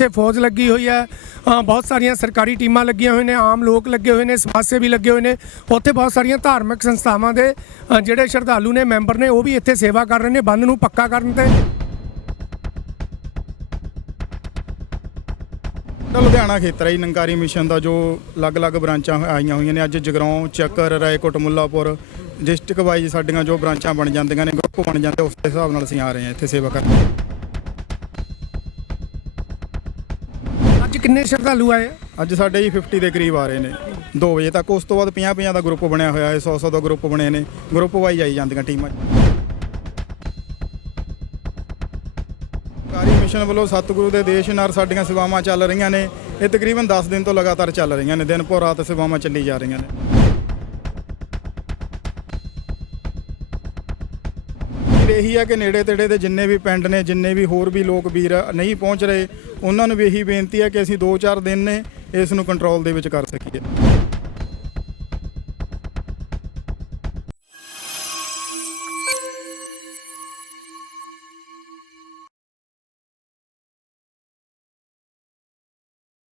ਇੱਥੇ ਫੌਜ ਲੱਗੀ ਹੋਈ ਹੈ। ਬਹੁਤ ਸਾਰੀਆਂ ਸਰਕਾਰੀ ਟੀਮਾਂ ਲੱਗੀਆਂ ਹੋਈਆਂ ਨੇ, ਆਮ ਲੋਕ ਲੱਗੇ ਹੋਏ ਨੇ ਸਮਾਜ ਸੇਵੀ ਲੱਗੇ ਹੋਏ ਨੇ। ਉੱਥੇ ਬਹੁਤ ਸਾਰੀਆਂ ਧਾਰਮਿਕ ਸੰਸਥਾਵਾਂ ਦੇ ਜਿਹੜੇ ਸ਼ਰਧਾਲੂ ਨੇ, ਮੈਂਬਰ ਨੇ, ਉਹ ਵੀ ਇੱਥੇ ਸੇਵਾ ਕਰ ਰਹੇ ਨੇ ਬੰਨ ਨੂੰ ਪੱਕਾ ਕਰਨ ਤੇ। ਲੁਧਿਆਣਾ ਖੇਤਰ ਹੈ ਨੰਕਾਰੀ ਮਿਸ਼ਨ ਦਾ ਜੋ ਅਲੱਗ-ਅਲੱਗ ਬ੍ਰਾਂਚਾਂ ਆਈਆਂ ਹੋਈਆਂ ਨੇ। ਅੱਜ ਜਗਰਾਉਂ, ਚੱਕਰ, ਰਾਏਕੋਟ, ਮੁੱਲਾਪੁਰ ਡਿਸਟ੍ਰਿਕਟ ਵਾਈਜ਼ ਸਾਡੀਆਂ ਜੋ ਬ੍ਰਾਂਚਾਂ ਬਣ ਜਾਂਦੀਆਂ ਨੇ, ਗਰੁੱਪ ਬਣ ਜਾਂਦੇ, ਉਸ ਦੇ ਹਿਸਾਬ ਨਾਲ ਅਸੀਂ ਆ ਰਹੇ ਹਾਂ, ਇੱਥੇ ਸੇਵਾ ਕਰਨ ਕਿੰਨੇ ਸ਼ਰਧਾਲੂ ਆਏ ਆ? ਅੱਜ ਸਾਡੇ ਜੀ 50 ਦੇ ਕਰੀਬ ਆ ਰਹੇ ਨੇ। 2 ਵਜੇ ਤੱਕ। ਉਸ ਤੋਂ ਬਾਅਦ 50-50 ਦਾ ਗਰੁੱਪ ਬਣਿਆ ਹੋਇਆ ਹੈ 100-100 ਦਾ ਗਰੁੱਪ ਬਣੇ ਨੇ। ਗਰੁੱਪ ਵਾਈਜ਼ ਆਈ ਜਾਂਦੀਆਂ ਟੀਮਾਂ। ਸਰਕਾਰੀ ਮਿਸ਼ਨ ਵੱਲੋਂ ਸਤਿਗੁਰੂ ਦੇ ਦੇਸ਼ ਨਾਲ ਸਾਡੀਆਂ ਸੇਵਾਵਾਂ ਚੱਲ ਰਹੀਆਂ ਨੇ। ਇਹ ਤਕਰੀਬਨ 10 ਦਿਨ ਤੋਂ ਲਗਾਤਾਰ ਚੱਲ ਰਹੀਆਂ ਨੇ। ਦਿਨ ਭਰ ਰਾਤ ਸੇਵਾਵਾਂ ਚੱਲੀ ਜਾ ਰਹੀਆਂ ਨੇ। ਫਿਰ ਇਹੀ ਹੈ ਕਿ ਨੇੜੇ ਤੇੜੇ ਦੇ ਜਿੰਨੇ ਵੀ ਪਿੰਡ ਨੇ, ਜਿੰਨੇ ਵੀ ਹੋਰ ਵੀ ਲੋਕ ਵੀਰ ਨਹੀਂ ਪਹੁੰਚ ਰਹੇ, ਉਹਨਾਂ ਨੂੰ ਵੀ ਇਹੀ ਬੇਨਤੀ ਹੈ ਕਿ ਅਸੀਂ 2-4 ਦਿਨ ਨੇ ਇਸ ਨੂੰ ਕੰਟਰੋਲ ਦੇ ਵਿੱਚ ਕਰ ਸਕੀਏ।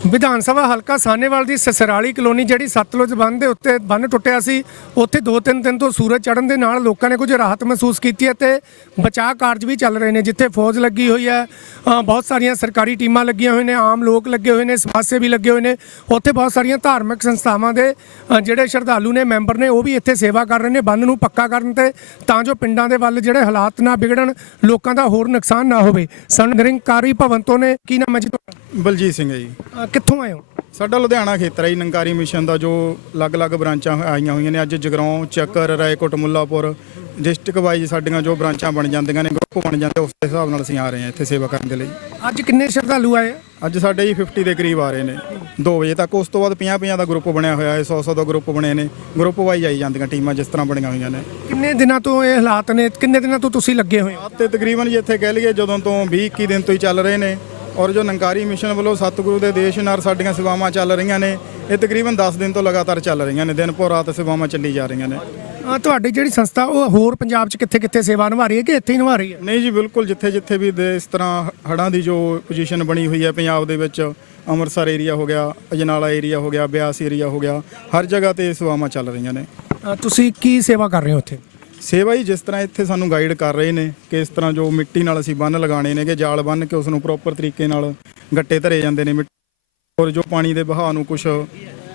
ਵਿਧਾਨ ਸਭਾ ਹਲਕਾ ਸਾਨੇਵਾਲ ਦੀ ਸਸਰਾਲੀ ਕਲੋਨੀ ਜਿਹੜੀ ਸਤਲੁਜ ਬੰਨ ਦੇ ਉੱਤੇ ਬੰਨ ਟੁੱਟਿਆ ਸੀ, ਉੱਥੇ 2-3 ਦਿਨ ਤੋਂ ਸੂਰਜ ਚੜ੍ਹਨ ਦੇ ਨਾਲ ਲੋਕਾਂ ਨੇ ਕੁਝ ਰਾਹਤ ਮਹਿਸੂਸ ਕੀਤੀ ਹੈ ਤੇ ਬਚਾਅ ਕਾਰਜ ਵੀ ਚੱਲ ਰਹੇ ਨੇ, ਜਿੱਥੇ ਫੌਜ ਲੱਗੀ ਹੋਈ ਹੈ। ਬਹੁਤ ਸਾਰੀਆਂ ਸਰਕਾਰੀ ਟੀਮਾਂ ਲੱਗੀਆਂ ਹੋਈਆਂ ਨੇ, ਆਮ ਲੋਕ ਲੱਗੇ ਹੋਏ ਨੇ ਸਮਾਜ ਸੇਵੀ ਲੱਗੇ ਹੋਏ ਨੇ। ਉੱਥੇ ਬਹੁਤ ਸਾਰੀਆਂ ਧਾਰਮਿਕ ਸੰਸਥਾਵਾਂ ਦੇ ਜਿਹੜੇ ਸ਼ਰਧਾਲੂ ਨੇ, ਮੈਂਬਰ ਨੇ, ਉਹ ਵੀ ਇੱਥੇ ਸੇਵਾ ਕਰ ਰਹੇ ਨੇ, ਬੰਨ ਨੂੰ ਪੱਕਾ ਕਰਨ ਤੇ, ਤਾਂ ਜੋ ਪਿੰਡਾਂ ਦੇ ਵੱਲ ਜਿਹੜੇ ਹਾਲਾਤ ਨਾ ਵਿਗੜਨ, ਲੋਕਾਂ ਦਾ ਹੋਰ ਨੁਕਸਾਨ ਨਾ ਹੋਵੇ। ਸਨ ਨਿਰੰਕਾਰੀ ਭਵਨ ਤੋਂ ਨੇ, ਕੀ ਨਾਮ ਹੈ ਜੀ ਤੁਹਾਡਾ? ਬਲਜੀਤ ਸਿੰਘ ਹੈ ਜੀ। ਅ, ਕਿੱਥੋਂ ਆਏ ਹੋ? ਸਾਡਾ ਲੁਧਿਆਣਾ ਖੇਤਰ ਹੈ ਜੀ ਨੰਕਾਰੀ ਮਿਸ਼ਨ ਦਾ ਜੋ ਅਲੱਗ-ਅਲੱਗ ਬ੍ਰਾਂਚਾਂ ਆਈਆਂ ਹੋਈਆਂ ਨੇ। ਅੱਜ ਜਗਰਾਉਂ ਚੱਕਰ ਰਾਏਕੋਟ ਮੁੱਲਾਪੁਰ ਡਿਸਟ੍ਰਿਕਟ ਵਾਈਜ਼ ਸਾਡੀਆਂ ਜੋ ਬ੍ਰਾਂਚਾਂ ਬਣ ਜਾਂਦੀਆਂ ਨੇ ਗਰੁੱਪ ਬਣ ਜਾਂਦੇ ਉਸ ਦੇ ਹਿਸਾਬ ਨਾਲ ਅਸੀਂ ਆ ਰਹੇ ਹਾਂ ਇੱਥੇ ਸੇਵਾ ਕਰਨ ਦੇ ਲਈ। ਅੱਜ ਕਿੰਨੇ ਸ਼ਰਧਾਲੂ ਆਏ ਆ? ਅੱਜ ਸਾਡੇ ਜੀ 50 ਦੇ ਕਰੀਬ ਆ ਰਹੇ ਨੇ। 2 ਵਜੇ ਤੱਕ ਉਸ ਤੋਂ ਬਾਅਦ 50-50 ਦਾ ਗਰੁੱਪ ਬਣਿਆ ਹੋਇਆ ਹੈ 100-100 ਦਾ ਗਰੁੱਪ ਬਣੇ ਨੇ। ਗਰੁੱਪ ਵਾਈਜ਼ ਆਈ ਜਾਂਦੀਆਂ ਟੀਮਾਂ ਜਿਸ ਤਰ੍ਹਾਂ ਬਣੀਆਂ ਹੋਈਆਂ ਨੇ। ਕਿੰਨੇ ਦਿਨਾਂ ਤੋਂ ਇਹ ਹਾਲਾਤ ਨੇ? ਕਿੰਨੇ ਦਿਨਾਂ ਤੋਂ ਤੁਸੀਂ ਲੱਗੇ ਹੋਏ ਹੋ? ਤੇ ਤਕਰੀਬਨ ਜੀ ਇੱਥੇ ਕਹਿ ਲਈਏ ਜਦੋਂ ਤੋਂ 20-21 ਦਿਨ ਤੋਂ ਹੀ ਚੱਲ ਰਹੇ ਨੇ। ਔਰ ਜੋ ਨੰਕਾਰੀ ਮਿਸ਼ਨ ਵੱਲੋਂ ਸਤਿਗੁਰੂ ਦੇ ਦੇਸ਼ ਨਾਲ ਸਾਡੀਆਂ ਸੇਵਾਵਾਂ ਚੱਲ ਰਹੀਆਂ ਨੇ ਇਹ ਤਕਰੀਬਨ 10 ਦਿਨ ਤੋਂ ਲਗਾਤਾਰ ਚੱਲ ਰਹੀਆਂ ਨੇ ਦਿਨ ਭਰ ਰਾਤ ਸੇਵਾਵਾਂ ਚੱਲੀ ਜਾ ਰਹੀਆਂ ਨੇ। ਅ, ਤੁਹਾਡੀ ਜਿਹੜੀ ਸੰਸਥਾ ਉਹ ਹੋਰ ਪੰਜਾਬ 'ਚ ਕਿੱਥੇ-ਕਿੱਥੇ ਸੇਵਾ ਨਿਭਾ ਰਹੀ ਹੈ ਕਿ ਇੱਥੇ ਹੀ ਨਿਭਾ ਰਹੀ ਹੈ? ਨਹੀਂ ਜੀ ਬਿਲਕੁਲ ਜਿੱਥੇ ਜਿੱਥੇ ਵੀ ਦੇ ਇਸ ਤਰ੍ਹਾਂ ਹੜ੍ਹਾਂ ਦੀ ਜੋ ਪੋਜੀਸ਼ਨ ਬਣੀ ਹੋਈ ਹੈ ਪੰਜਾਬ ਦੇ ਵਿੱਚ ਅੰਮ੍ਰਿਤਸਰ ਏਰੀਆ ਹੋ ਗਿਆ ਅਜਨਾਲਾ ਏਰੀਆ ਹੋ ਗਿਆ ਬਿਆਸ ਏਰੀਆ ਹੋ ਗਿਆ ਹਰ ਜਗ੍ਹਾ ਤੇ ਸੇਵਾਵਾਂ ਚੱਲ ਰਹੀਆਂ ਨੇ। ਅ, ਤੁਸੀਂ ਕੀ ਸੇਵਾ ਕਰ ਰਹੇ ਹੋ ਉੱਥੇ? ਸੇਵਾ ਹੀ ਜਿਸ ਤਰ੍ਹਾਂ ਇੱਥੇ ਸਾਨੂੰ ਗਾਈਡ ਕਰ ਰਹੇ ਨੇ ਕਿ ਇਸ ਤਰ੍ਹਾਂ ਜੋ ਮਿੱਟੀ ਨਾਲ ਅਸੀਂ ਬੰਨ ਲਗਾਣੇ ਨੇ ਕਿ ਜਾਲ ਬੰਨ ਕੇ ਉਸ ਨੂੰ ਪ੍ਰੋਪਰ ਤਰੀਕੇ ਨਾਲ ਗੱਟੇ ਧਰੇ ਜਾਂਦੇ ਨੇ ਮਿੱਟੀ ਔਰ ਜੋ ਪਾਣੀ ਦੇ ਵਹਾਅ ਨੂੰ ਕੁਝ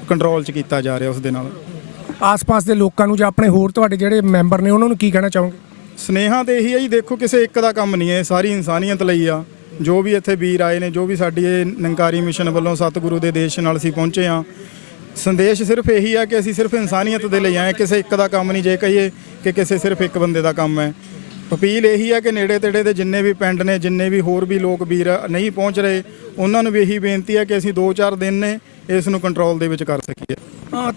ਕੰਟਰੋਲ 'ਚ ਕੀਤਾ ਜਾ ਰਿਹਾ ਉਸ ਦੇ ਨਾਲ। ਆਸ-ਪਾਸ ਦੇ ਲੋਕਾਂ ਨੂੰ ਜਾਂ ਆਪਣੇ ਹੋਰ ਤੁਹਾਡੇ ਜਿਹੜੇ ਮੈਂਬਰ ਨੇ ਉਹਨਾਂ ਨੂੰ ਕੀ ਕਹਿਣਾ ਚਾਹੋਗੇ? ਸਨੇਹਾ ਤੇ ਇਹੀ ਹੈ ਜੀ ਦੇਖੋ ਕਿਸੇ ਇੱਕ ਦਾ ਕੰਮ ਨਹੀਂ ਹੈ ਇਹ ਸਾਰੀ ਇਨਸਾਨੀਅਤ ਲਈ ਆ। ਜੋ ਵੀ ਇੱਥੇ ਵੀਰ ਆਏ ਨੇ ਜੋ ਵੀ ਸਾਡੀ ਇਹ ਨੰਕਾਰੀ ਮਿਸ਼ਨ ਵੱਲੋਂ ਸਤਿਗੁਰੂ ਦੇ ਦੇਸ਼ ਨਾਲ ਅਸੀਂ ਪਹੁੰਚੇ ਆ ਸੰਦੇਸ਼ ਸਿਰਫ ਇਹੀ ਆ ਕਿ ਅਸੀਂ ਸਿਰਫ ਇਨਸਾਨੀਅਤ ਦੇ ਲਈ ਆਏ ਕਿਸੇ ਇੱਕ ਦਾ ਕੰਮ ਨਹੀਂ ਜੇ ਕਹੀਏ ਕਿ ਕਿਸੇ ਸਿਰਫ ਇੱਕ ਬੰਦੇ ਦਾ ਕੰਮ ਹੈ। ਅਪੀਲ ਇਹੀ ਆ ਕਿ ਨੇੜੇ ਤੇੜੇ ਦੇ ਜਿੰਨੇ ਵੀ ਪਿੰਡ ਨੇ ਜਿੰਨੇ ਵੀ ਹੋਰ ਵੀ ਲੋਕ ਵੀਰ ਨਹੀਂ ਪਹੁੰਚ ਰਹੇ ਉਹਨਾਂ ਨੂੰ ਵੀ ਇਹੀ ਬੇਨਤੀ ਹੈ ਕਿ ਅਸੀਂ 2-4 ਦਿਨ ਨੇ ਇਸ ਨੂੰ ਕੰਟਰੋਲ ਦੇ ਵਿੱਚ ਕਰ ਸਕੀਏ।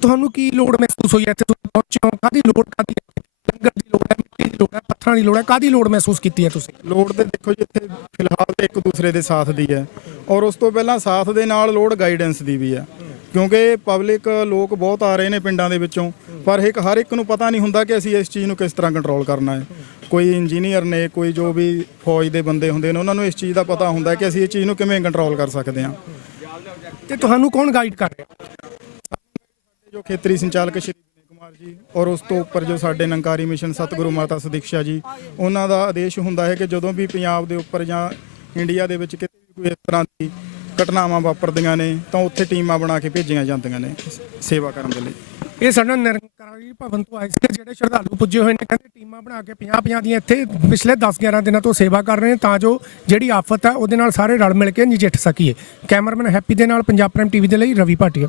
ਤੁਹਾਨੂੰ ਕੀ ਲੋੜ ਮਹਿਸੂਸ ਹੋਈ ਇੱਥੇ ਤੁਸੀਂ ਪਹੁੰਚੇ ਹੋ? ਕਾਦੀ ਲੋੜ ਕਾਦੀ ਲੰਗਰ ਦੀ ਲੋੜ ਹੈ ਮਿੱਟੀ ਦੀ ਲੋੜ ਹੈ ਪੱਥਰਾਂ ਦੀ ਲੋੜ ਹੈ ਕਾਦੀ ਲੋੜ ਮਹਿਸੂਸ ਕੀਤੀ ਹੈ ਤੁਸੀਂ? ਲੋੜ ਤੇ ਦੇਖੋ ਜੀ ਇੱਥੇ ਫਿਲਹਾਲ ਤੇ ਇੱਕ ਦੂਸਰੇ ਦੇ ਸਾਥ ਦੀ ਹੈ। ਔਰ ਉਸ ਤੋਂ ਪਹਿਲਾਂ ਸਾਥ ਦੇ ਨਾਲ ਲੋੜ ਗਾਈਡੈਂਸ ਦੀ ਵੀ ਹੈ। ਕਿਉਂਕਿ ਪਬਲਿਕ ਲੋਕ ਬਹੁਤ ਆ ਰਹੇ ਨੇ ਪਿੰਡਾਂ ਦੇ ਵਿੱਚੋਂ। ਪਰ ਇੱਕ ਹਰ ਇੱਕ ਨੂੰ ਪਤਾ ਨਹੀਂ ਹੁੰਦਾ ਕਿ ਅਸੀਂ ਇਸ ਚੀਜ਼ ਨੂੰ ਕਿਸ ਤਰ੍ਹਾਂ ਕੰਟਰੋਲ ਕਰਨਾ ਹੈ। ਕੋਈ ਇੰਜੀਨੀਅਰ ਨੇ ਕੋਈ ਜੋ ਵੀ ਫੌਜ ਦੇ ਬੰਦੇ ਹੁੰਦੇ ਨੇ ਉਹਨਾਂ ਨੂੰ ਇਸ ਚੀਜ਼ ਦਾ ਪਤਾ ਹੁੰਦਾ ਕਿ ਅਸੀਂ ਇਹ ਚੀਜ਼ ਨੂੰ ਕਿਵੇਂ ਕੰਟਰੋਲ ਕਰ ਸਕਦੇ ਹਾਂ। ਤੇ ਤੁਹਾਨੂੰ ਕੌਣ ਗਾਈਡ ਕਰ ਰਿਹਾ? ਜੋ ਖੇਤਰੀ ਸੰਚਾਲਕ ਸ਼੍ਰੀ ਕੁਮਾਰ ਜੀ ਔਰ ਉਸ ਤੋਂ ਉੱਪਰ ਜੋ ਸਾਡੇ ਨੰਕਾਰੀ ਮਿਸ਼ਨ ਸਤਿਗੁਰੂ ਮਾਤਾ ਸੁਦੀਕਸ਼ਾ ਜੀ ਉਹਨਾਂ ਦਾ ਆਦੇਸ਼ ਹੁੰਦਾ ਹੈ ਕਿ ਜਦੋਂ ਵੀ ਪੰਜਾਬ ਦੇ ਉੱਪਰ ਜਾਂ ਇੰਡੀਆ ਦੇ ਵਿੱਚ ਕਿਤੇ ਵੀ ਕੋਈ ਇਸ ਤਰ੍ਹਾਂ ਦੀ ਘਟਨਾਵਾਂ ਵਾਪਰਦੀਆਂ ਨੇ, ਤਾਂ ਉੱਥੇ ਟੀਮਾਂ ਬਣਾ ਕੇ ਭੇਜੀਆਂ ਜਾਂਦੀਆਂ ਨੇ ਸੇਵਾ ਕਰਨ ਦੇ ਲਈ। ਇਹ ਸਾਡਾ ਨਿਰੰਕਾਰੀ ਭਵਨ ਤੋਂ ਆਏ ਸੀ, ਜਿਹੜੇ ਸ਼ਰਧਾਲੂ ਪੁੱਜੇ ਹੋਏ ਨੇ, ਕਹਿੰਦੇ ਟੀਮਾਂ ਬਣਾ ਕੇ 50-50 ਦੀਆਂ ਇੱਥੇ ਪਿਛਲੇ 10-11 ਦਿਨਾਂ ਤੋਂ ਸੇਵਾ ਕਰ ਰਹੇ ਨੇ, ਤਾਂ ਜੋ ਜਿਹੜੀ ਆਫਤ ਹੈ ਉਹਦੇ ਨਾਲ ਸਾਰੇ ਰਲ ਮਿਲ ਕੇ ਨਜਿੱਠ ਸਕੀਏ। ਕੈਮਰਾਮੈਨ ਹੈਪੀ ਦੇ ਨਾਲ ਪੰਜਾਬ ਪ੍ਰਾਈਮ ਟੀਵੀ ਦੇ ਲਈ ਰਵੀ ਭਾਟੀਆ।